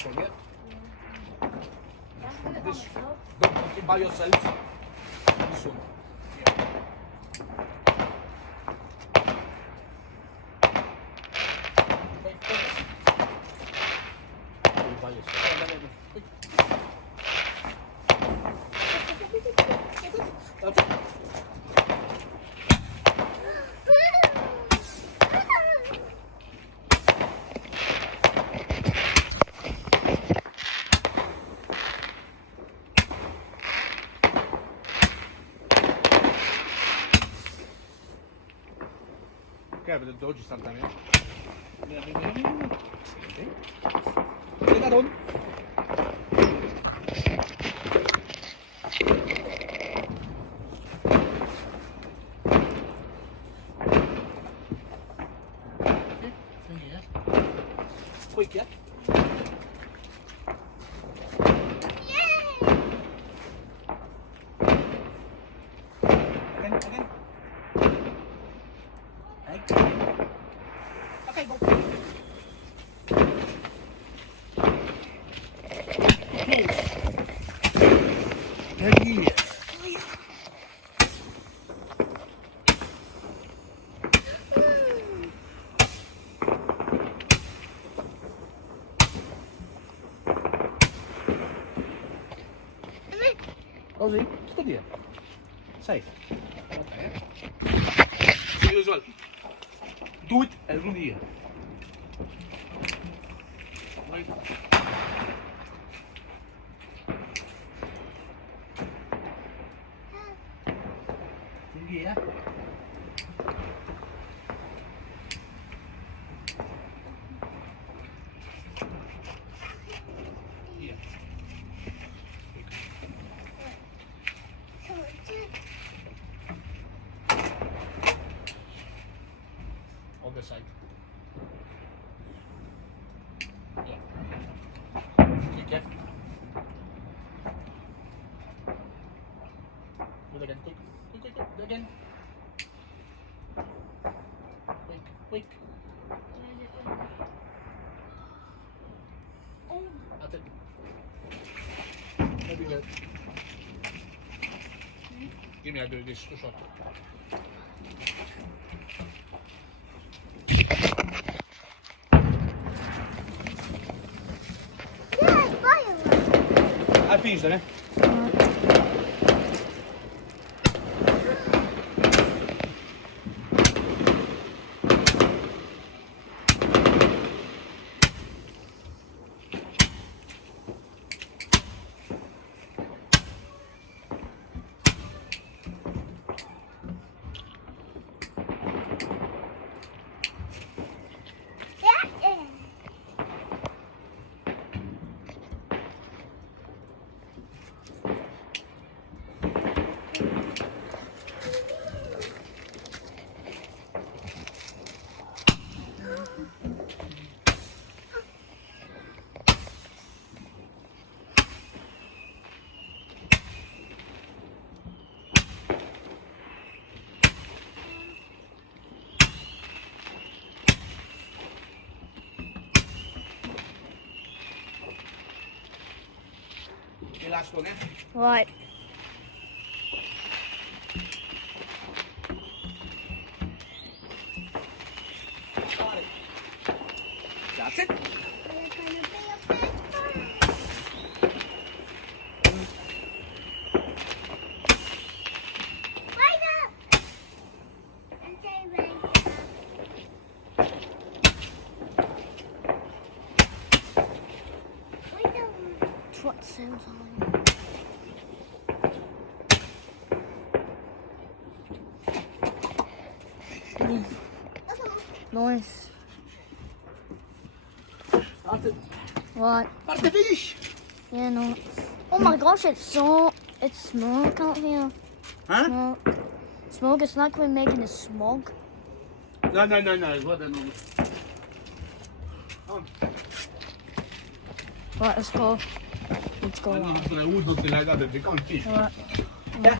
this one, yeah? This, don't by yourself. This one. Yeah. By yourself. That's it. Ok, vedete oggi istantaneamente. Vieni da Don. Quick, yeah? Again. Okay, go. Così, sto via. Safe. Okay. You as well. Do it every year. Right. Yeah. Yeah. On the side. Yeah. Kick it. Do it again. Quick. Do it again. Quick. That's it. That'd be good. Give me, I'll do this too short. I finished it, eh? The last one, eh? Right. Got it. That's it. What sounds on? Nice. That's it. What? That's the fish. Yeah, no. Oh my gosh, it's smoke out here. Huh? Smoke. Smoke, it's like we're making a smog. No. What the no. Right, let's go. Let's go. Non te le urlo, te le date, they can't fish. Alright.